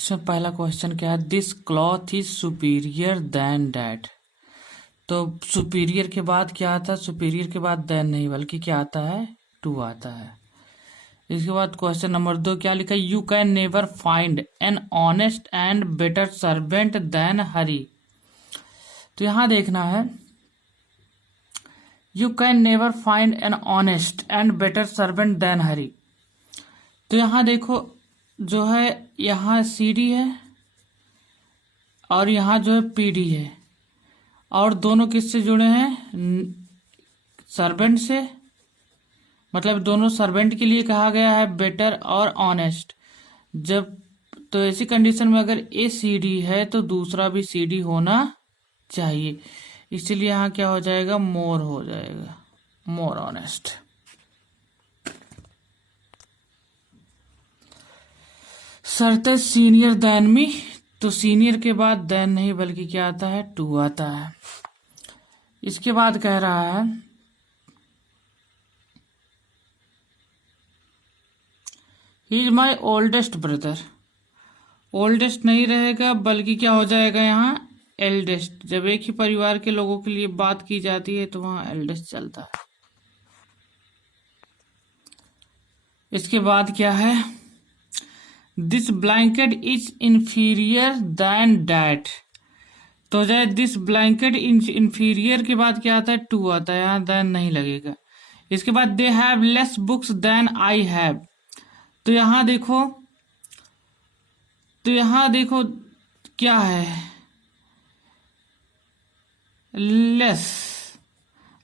इसमें पहला क्वेश्चन क्या है, this cloth is superior than that. तो सुपीरियर के बाद क्या आता है, सुपीरियर के बाद देन नहीं बल्कि क्या आता है, टू आता है। इसके बाद क्वेश्चन नंबर 2 क्या लिखा है, you can never find an honest and better servant than Hari. तो यहां देखना है, you can never find an honest and better servant than Hari. तो यहां देखो जो है, यहाँ CD है और यहाँ जो है PD है, और दोनों किससे जुड़े हैं, सर्वेंट से। मतलब दोनों सर्वेंट के लिए कहा गया है, बेटर और ऑनेस्ट। जब तो ऐसी कंडीशन में अगर ACD है तो दूसरा भी CD होना चाहिए, इसलिए यहाँ क्या हो जाएगा, मोर हो जाएगा, मोर ऑनेस्ट। शर्त सीनियर देन मी, तो सीनियर के बाद देन नहीं बल्कि क्या आता है, टू आता है। इसके बाद कह रहा है, he is my oldest brother. Oldest नहीं रहेगा बल्कि क्या हो जाएगा यहाँ, एल्डेस्ट। जब एक ही परिवार के लोगों के लिए बात की जाती है तो वहां एल्डेस्ट चलता है। इसके बाद क्या है, this blanket is inferior than that. तो जाए दिस ब्लैंकेट इंफीरियर के बाद क्या आता है, टू आता है, यहाँ देन नहीं लगेगा। इसके बाद they have less books than I have. तो यहाँ देखो, क्या है, लेस।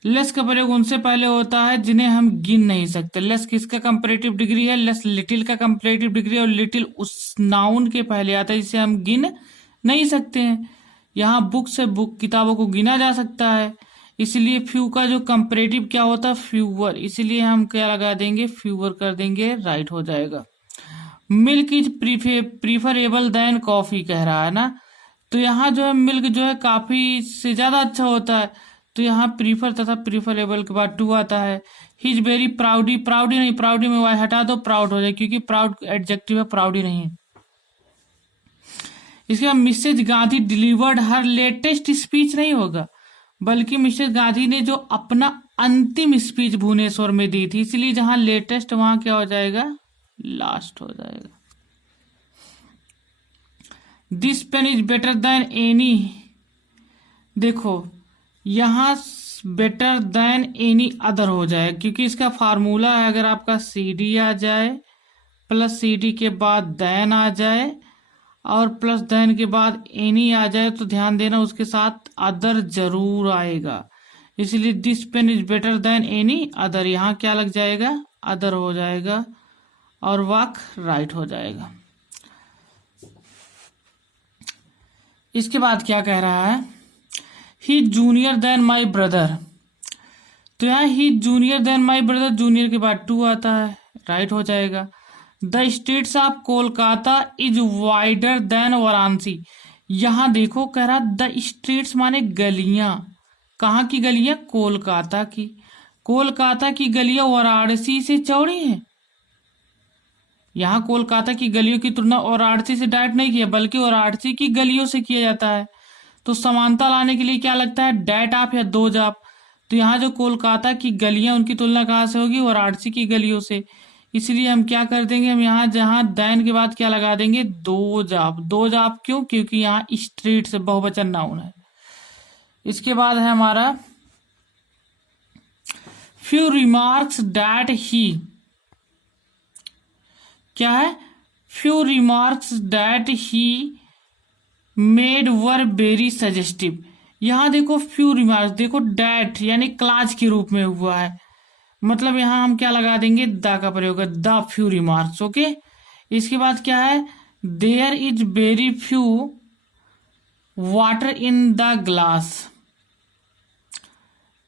लेस का प्रयोग उनसे पहले होता है जिन्हें हम गिन नहीं सकते। लेस किसका कंपैरेटिव डिग्री है, लेस लिटिल का कंपैरेटिव डिग्री, और लिटिल उस नाउन के पहले आता है जिसे हम गिन नहीं सकते हैं। यहाँ बुक से बुक किताबों को गिना जा सकता है, इसलिए फ्यू का जो कंपैरेटिव क्या होता है, फ्यूवर, इसलिए हम क्या लगा देंगे, फ्यूवर कर देंगे, राइट हो जाएगा। Milk is preferable than coffee कह रहा है ना, तो यहाँ जो है मिल्क जो है काफी से ज्यादा अच्छा होता है, तो यहाँ प्रीफर तथा प्रीफरेबल के बाद टू आता है। ही इज वेरी प्राउडी, प्राउडी नहीं, प्राउडी में वाई हटा दो, प्राउड हो जाए, क्योंकि प्राउड एडजेक्टिव है, प्राउडी नहीं। इसके बाद मिसेज गांधी डिलीवर्ड हर लेटेस्ट स्पीच नहीं होगा, बल्कि मिसेज गांधी ने जो अपना अंतिम स्पीच भुवनेश्वर में दी थी, इसलिए जहां लेटेस्ट वहां क्या हो जाएगा, लास्ट हो जाएगा। This pen is better than any. देखो यहां बेटर देन एनी अदर हो जाए, क्योंकि इसका फार्मूला है, अगर आपका CD आ जाए प्लस CD के बाद देन आ जाए और प्लस देन के बाद एनी आ जाए, तो ध्यान देना उसके साथ अदर जरूर आएगा, इसलिए this pen is better than any other, यहाँ क्या लग जाएगा, अदर हो जाएगा, और वाक राइट हो जाएगा। इसके बाद क्या कह रहा है, he junior than my brother. तो यहाँ he junior than my brother, junior के बाद टू आता है, राइट हो जाएगा। The streets of Kolkata is wider than Varanasi. यहां देखो कह रहा द स्ट्रीट्स माने गलियां, कहाँ की गलियां, कोलकाता की। कोलकाता की गलियां वाराणसी से चौड़ी हैं। यहाँ कोलकाता की गलियों की तुलना वाराणसी से डायरेक्ट नहीं किया, बल्कि वाराणसी की गलियों से किया जाता है। तो समानता लाने के लिए क्या लगता है, डैट आप या दो जाप। तो यहाँ जो कोलकाता की गलियां उनकी तुलना कहाँ से होगी, वाराणसी की गलियों से, इसलिए हम क्या कर देंगे, हम यहाँ जहाँ दैन के बाद क्या लगा देंगे, दो जाप। दो जाप क्यों, क्योंकि यहाँ स्ट्रीट से बहुवचन नाउन है। इसके बाद है हमारा फ्यू रिमार्क्स दैट ही, क्या है, few remarks that he made were very suggestive. यहां देखो फ्यू रिमार्क्स, देखो डैट यानी क्लास के रूप में हुआ है, मतलब यहां हम क्या लगा देंगे, द का प्रयोग है, द फ्यू रिमार्क्स। ओके, इसके बाद क्या है, there is very few water in the glass.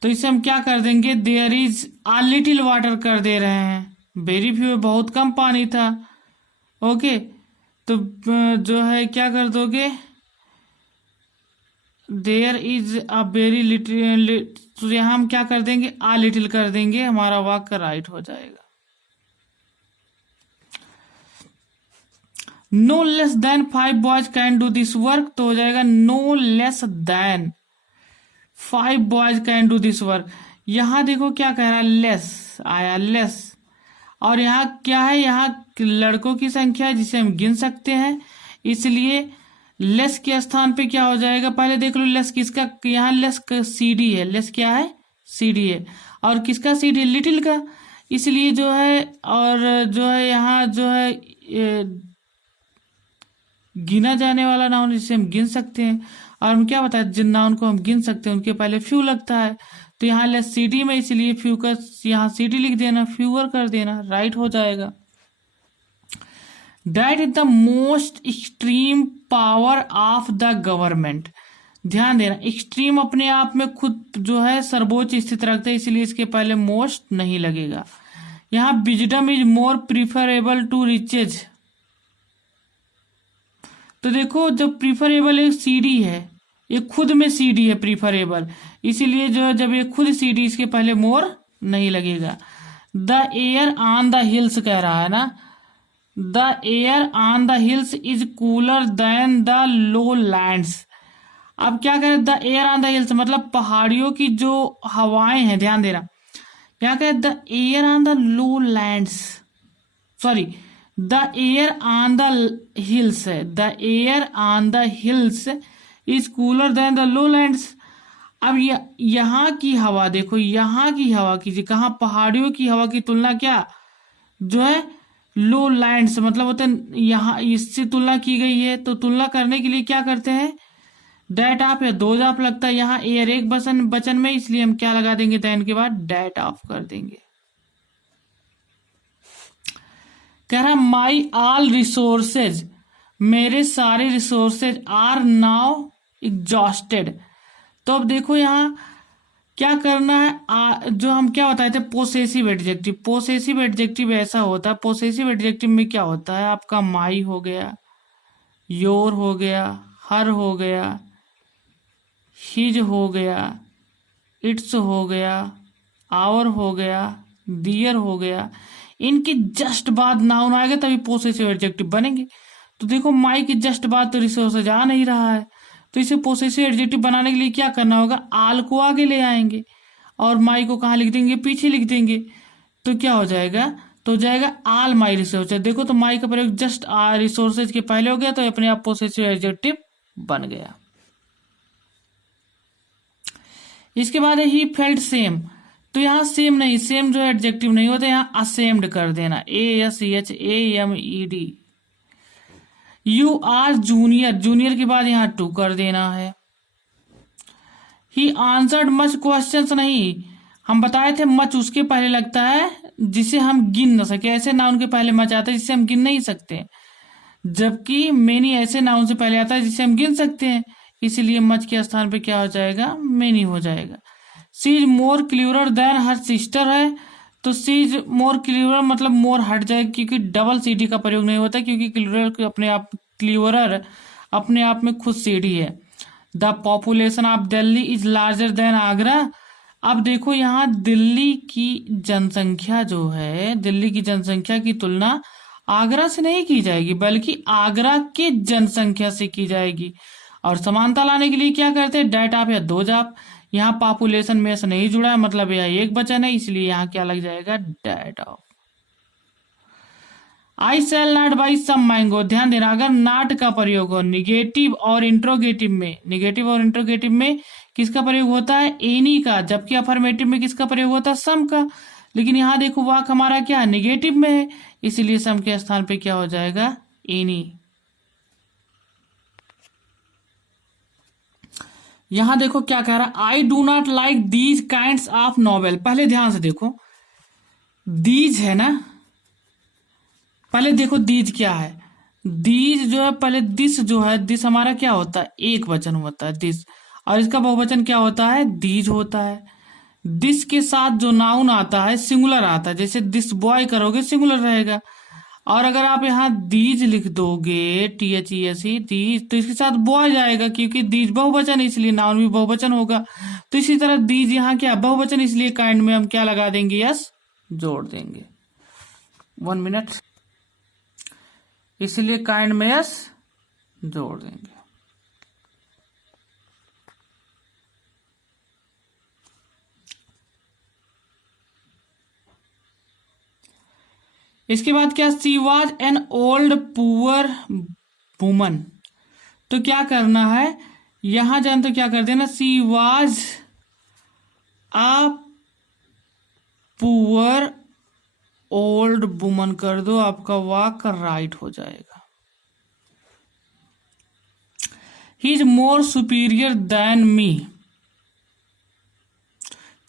तो इसे हम क्या कर देंगे, there is a little water कर दे रहे हैं, वेरी फ्यू बहुत कम पानी था। ओके, तो जो है क्या कर दोगे, there is a very little, तो यहां हम क्या कर देंगे, आ लिटिल कर देंगे, हमारा वाक्य राइट हो जाएगा। No less than 5 boys can do this work, तो हो जाएगा no less than 5 boys can do this work. यहां देखो क्या कह रहा है, लेस आया, लेस। और यहाँ क्या है, यहाँ लड़कों की संख्या है जिसे हम गिन सकते हैं, इसलिए लेस के स्थान पे क्या हो जाएगा, पहले देख लो लेस किसका, यहाँ लेस CD है, लेस क्या है, CD है। और किसका CD, लिटिल का, इसलिए जो है, और जो है यहाँ जो है गिना जाने वाला नाउन जिसे हम गिन सकते हैं। और हम क्या बताए, जिन नाउन को हम गिन सकते हैं उनके पहले फ्यू लगता है, तो यहाँ लेस CD में, इसलिए फ्यू का यहाँ CD लिख देना, फ्यूअर कर देना, राइट हो जाएगा। That is the most extreme power of the government. ध्यान देना, एक्सट्रीम अपने आप में खुद जो है सर्वोच्च स्थिति रखते हैं, इसलिए इसके पहले मोस्ट नहीं लगेगा। यहाँ wisdom is more preferable to riches, तो देखो जब प्रीफरेबल एक CD है, ये खुद में CD है प्रीफरेबल, इसीलिए जो जब ये खुद CD, इसके पहले मोर नहीं लगेगा। The air on the hills कह रहा है ना, the air on the hills is cooler than the low lands. अब क्या करें, the air on the hills मतलब पहाड़ियों की जो हवाएं हैं, ध्यान देना, क्या कहें, the air on the low lands, sorry the air on the hills है, the air on the hills is cooler than the low lands. अब यहाँ की हवा देखो, यहाँ की हवा कीजिए, कहाँ, पहाड़ियों की हवा की तुलना क्या जो है लो लैंड्स मतलब होते हैं, यहाँ इससे तुलना की गई है, तो तुलना करने के लिए क्या करते हैं, डेट ऑफ या दो जाप लगता है, यहाँ एयर एक वचन में, इसलिए हम क्या लगा देंगे, देन के बाद डेट ऑफ कर देंगे। कह रहा माई ऑल रिसोर्सेज, मेरे सारे रिसोर्सेज आर नाउ एग्जॉस्टेड। तो अब देखो यहाँ क्या करना है, जो हम क्या बताए थे, पोसेसिव एडजेक्टिव। पोसेसिव एडजेक्टिव ऐसा होता है, पोसेसिव एडजेक्टिव में क्या होता है, आपका माई हो गया, योर हो गया, हर हो गया, हिज हो गया, इट्स हो गया, आवर हो गया, दियर हो गया, इनके जस्ट बाद नाउन आएगा तभी पोसेसिव एडजेक्टिव बनेंगे। तो देखो माई के जस्ट बाद तो रिसोर्सेज आ नहीं रहा है, तो इसे पोसेसिव एडजेक्टिव बनाने के लिए क्या करना होगा, आल को आगे ले आएंगे और माई को कहाँ लिख देंगे, पीछे लिख देंगे, तो क्या हो जाएगा, तो जाएगा आल माई रिसोर्सेज। देखो तो माई का प्रयोग जस्ट रिसोर्सेज के पहले हो गया, तो अपने आप पोसेसिव एडजेक्टिव बन गया। इसके बाद है ही फेल्ट सेम, तो यहाँ सेम नहीं, सेम जो एडजेक्टिव नहीं होता, यहाँ असेम्ड कर देना, ASEHAMED। You are junior, junior के बाद यहाँ टू कर देना है। ही आंसर्ड मच क्वेश्चंस नहीं, हम बताए थे मच उसके पहले लगता है जिसे हम गिन न सके, ऐसे नाउन के पहले मच आता है जिसे हम गिन नहीं सकते, जबकि मेनी ऐसे नाउन से पहले आता है जिसे हम गिन सकते हैं, इसीलिए मच के स्थान पे क्या हो जाएगा, मेनी हो जाएगा। She is more clearer than her sister है, तो सी इज मोर क्लियरर मतलब मोर हट जाएगा, क्योंकि डबल CD का प्रयोग नहीं होता, क्योंकि क्लियरर अपने आप में खुद CD है। The population of Delhi is larger than Agra. अब देखो यहाँ दिल्ली की जनसंख्या जो है, दिल्ली की जनसंख्या की तुलना आगरा से नहीं की जाएगी, बल्कि आगरा के जनसंख्या से की जाएगी। और समानता लाने के लिए क्या करते हैं, डेट ऑफ या दो जाप। यहाँ पॉपुलेशन में से नहीं जुड़ा है, मतलब यह एक वचन है, इसलिए यहाँ क्या लग जाएगा, that of. I shall not buy some mango, ध्यान देना, अगर नॉट का प्रयोग हो निगेटिव और इंट्रोगेटिव में किसका प्रयोग होता है, एनी का, जबकि अफर्मेटिव में किसका प्रयोग होता है, सम का। लेकिन यहाँ देखो वाक हमारा क्या निगेटिव में है, इसीलिए सम के स्थान पे क्या हो जाएगा, एनी। यहां देखो क्या कह रहा है, I do not like these kind of novel. पहले ध्यान से देखो, दीज है ना, पहले देखो दीज क्या है, दीज जो है पहले दिस जो है, दिस हमारा क्या होता है, एक वचन होता है दिस, और इसका बहुवचन क्या होता है, दीज होता है। दिस के साथ जो नाउन आता है सिंगुलर आता है, जैसे दिस बॉय करोगे सिंगुलर रहेगा, और अगर आप यहाँ दीज लिख दोगे THESE दीज, तो इसके साथ बॉय जाएगा, क्योंकि दीज बहुवचन, इसलिए नाउन भी बहुवचन होगा। तो इसी तरह दीज यहाँ क्या बहुवचन, इसलिए काइंड में हम क्या लगा देंगे, यस जोड़ देंगे। 1 मिनट। इसलिए काइंड में एस जोड़ देंगे। इसके बाद क्या, she was an old poor woman. तो क्या करना है, यहां जान तो क्या कर देना, she was a poor old woman कर दो, आपका वाक राइट हो जाएगा। He is more superior than me,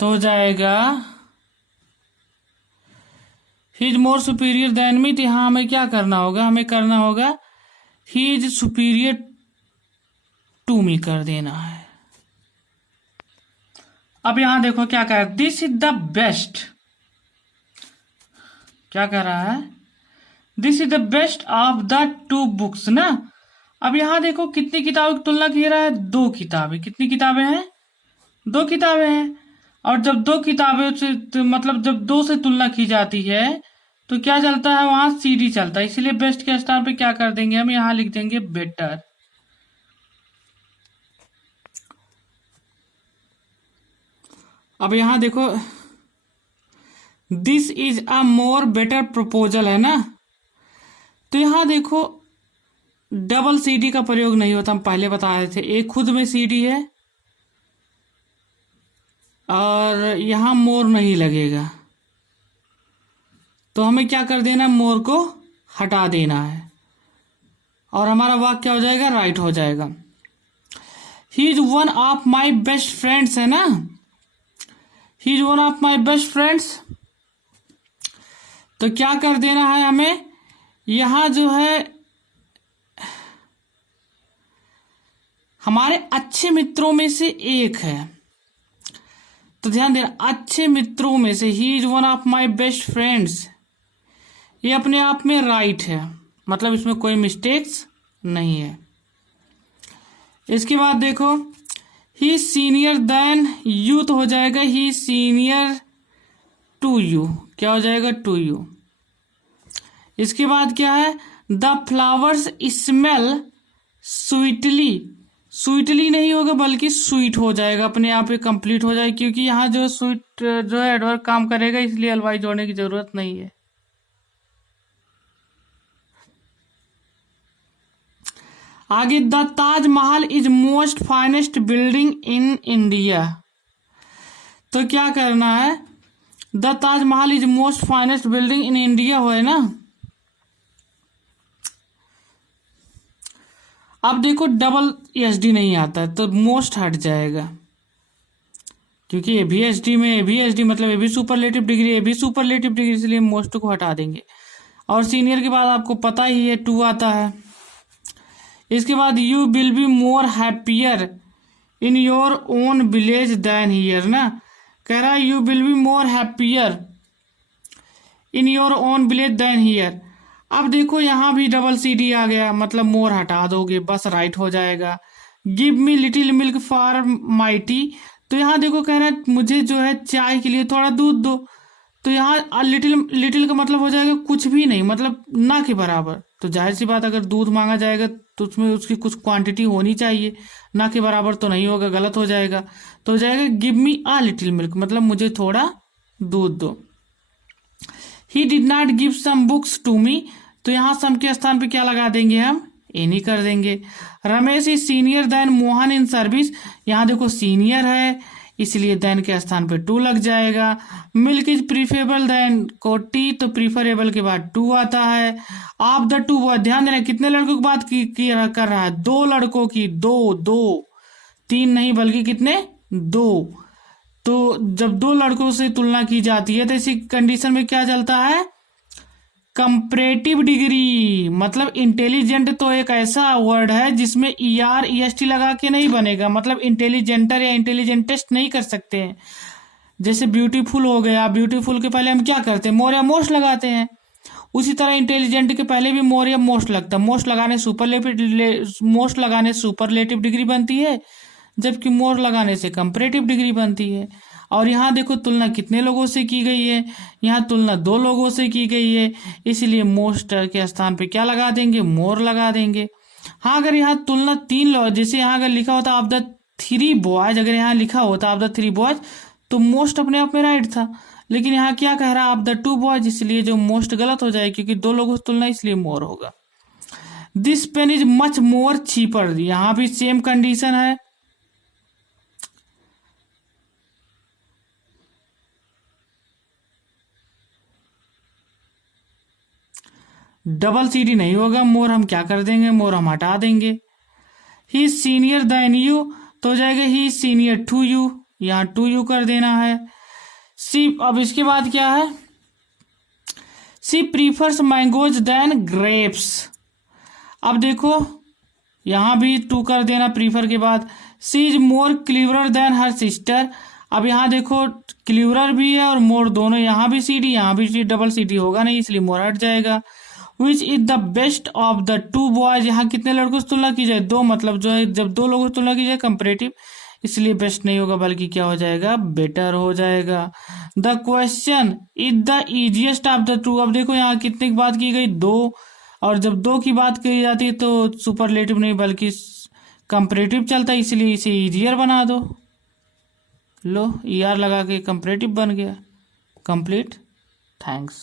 तो हो जाएगा he is more superior than me. तो यहां हमें क्या करना होगा, हमें करना होगा he is superior to me कर देना है। अब यहां देखो क्या कह रहा है, दिस इज द बेस्ट, क्या कह रहा है, this is the best of the two books ना। अब यहां देखो कितनी किताबों की तुलना की रहा है, दो किताबें। कितनी किताबें हैं, दो किताबें हैं। और जब दो किताबें से मतलब जब दो से तुलना की जाती है तो क्या चलता है, वहां सीडी चलता है। इसीलिए बेस्ट के स्थान पे क्या कर देंगे, हम यहां लिख देंगे बेटर। अब यहां देखो this is a more better proposal है ना, तो यहां देखो डबल सीडी का प्रयोग नहीं होता, हम पहले बता रहे थे। एक खुद में सीडी है और यहां मोर नहीं लगेगा, तो हमें क्या कर देना, मोर को हटा देना है और हमारा वाक्य क्या हो जाएगा, राइट हो जाएगा। He is one of my best friends है ना, he is one of my best friends. तो क्या कर देना है हमें, यहां जो है हमारे अच्छे मित्रों में से एक है, तो ध्यान देना अच्छे मित्रों में से, he is one of my best friends, ये अपने आप में राइट है, मतलब इसमें कोई मिस्टेक्स नहीं है। इसके बाद देखो ही सीनियर देन यू, तो हो जाएगा ही सीनियर टू यू, क्या हो जाएगा, टू यू। इसके बाद क्या है, the flowers smell sweetly, sweetly नहीं होगा बल्कि स्वीट हो जाएगा, अपने आप ही कंप्लीट हो जाएगा, क्योंकि यहाँ जो स्वीट जो है एडवर्ब काम करेगा, इसलिए एलवाई जोड़ने की जरूरत नहीं है। आगे the Taj Mahal is most finest building in India, तो क्या करना है, the Taj Mahal is most finest building in India हो है ना। अब देखो डबल एसडी नहीं आता तो मोस्ट हट जाएगा, क्योंकि ए भी एस डी में ए भी एस डी मतलब ए भी सुपरलेटिव डिग्री, ए भी सुपरलेटिव डिग्री, इसलिए मोस्ट को हटा देंगे। और सीनियर के बाद आपको पता ही है टू आता है। इसके बाद you will be more happier in your own village than here ना, कह रहा है you will be more happier in your own village than here. अब देखो यहां भी डबल सीडी आ गया, मतलब मोर हटा दोगे, बस राइट हो जाएगा। Give me little milk for my T, तो यहाँ देखो कह रहा है मुझे जो है चाय के लिए थोड़ा दूध दो, तो यहाँ लिटिल का मतलब हो जाएगा कुछ भी नहीं, मतलब ना के बराबर। तो जाहिर सी बात अगर दूध मांगा जाएगा तो उसमें उसकी कुछ क्वांटिटी होनी चाहिए, ना के बराबर तो नहीं होगा, गलत हो जाएगा। तो हो जाएगा give me a little milk, मतलब मुझे थोड़ा दूध दो। He did not give some books to me, तो यहाँ सम के स्थान पे क्या लगा देंगे हम, एनी कर देंगे। Ramesh is senior then Mohan in service, यहाँ देखो सीनियर है इसलिए देन के स्थान पे टू लग जाएगा। मिल्क इज प्रीफरेबल देन को टी, तो प्रीफरेबल के बाद टू आता है। ऑफ द टू, ध्यान देना कितने लड़कों की बात कर रहा है, दो लड़कों की, दो तीन नहीं बल्कि कितने, दो। तो जब दो लड़कों से तुलना की जाती है तो इसी कंडीशन में क्या चलता है, कंपैरेटिव डिग्री, मतलब इंटेलिजेंट तो एक ऐसा वर्ड है जिसमें ER EST लगा के नहीं बनेगा, मतलब इंटेलिजेंटर या इंटेलिजेंटेस्ट नहीं कर सकते हैं। जैसे ब्यूटीफुल हो गया, ब्यूटीफुल के पहले हम क्या करते हैं, मोर या मोस्ट लगाते हैं, उसी तरह इंटेलिजेंट के पहले भी मोर या मोस्ट लगता है। मोस्ट लगाने सुपरलेटिव डिग्री बनती है, जबकि मोर लगाने से कंपैरेटिव डिग्री बनती है। और यहाँ देखो तुलना कितने लोगों से की गई है, यहाँ तुलना 2 लोगों से की गई है, इसलिए मोस्ट के स्थान पे क्या लगा देंगे, मोर लगा देंगे। हाँ अगर यहाँ तुलना 3 लोग, जैसे यहाँ अगर लिखा होता ऑफ द 3 बॉयज, अगर यहाँ लिखा होता ऑफ द 3 बॉयज तो मोस्ट अपने आप में राइट था, लेकिन यहाँ क्या कह रहा है ऑफ द 2 बॉयज, इसलिए जो मोस्ट गलत हो जाएगी क्योंकि 2 लोगों से तुलना, इसलिए मोर होगा। This pen is much more cheaper, यहाँ भी सेम कंडीशन है। डबल सीडी नहीं होगा, मोर हम क्या कर देंगे, मोर हम हटा देंगे। ही सीनियर देन यू तो हो जाएगा ही सीनियर टू यू, यहाँ टू यू कर देना है। सी, अब इसके बाद क्या है, सी प्रीफर्स मैंगोज देन ग्रेप्स। अब देखो यहां भी टू कर देना प्रीफर के बाद। She is more cleverer than her sister. अब यहाँ देखो क्लीवरर भी है और मोर दोनों, यहाँ भी सीडी यहाँ भी सीडी, डबल सीडी होगा नहीं इसलिए मोर हट जाएगा। Which is the best of the 2 boys, यहाँ कितने लड़कों से तुलना की जाए, 2, मतलब जो है जब 2 लोगों से तुलना की जाए कंपैरेटिव, इसलिए बेस्ट नहीं होगा बल्कि क्या हो जाएगा, बेटर हो जाएगा। The question is the easiest of the 2। अब देखो यहाँ कितने की बात की गई, 2, और जब 2 की बात की जाती है तो सुपरलेटिव नहीं बल्कि कंपैरेटिव चलता है, इसलिए इसे इजियर बना दो। लो ER लगा के कंपैरेटिव बन गया। कंप्लीट। थैंक्स।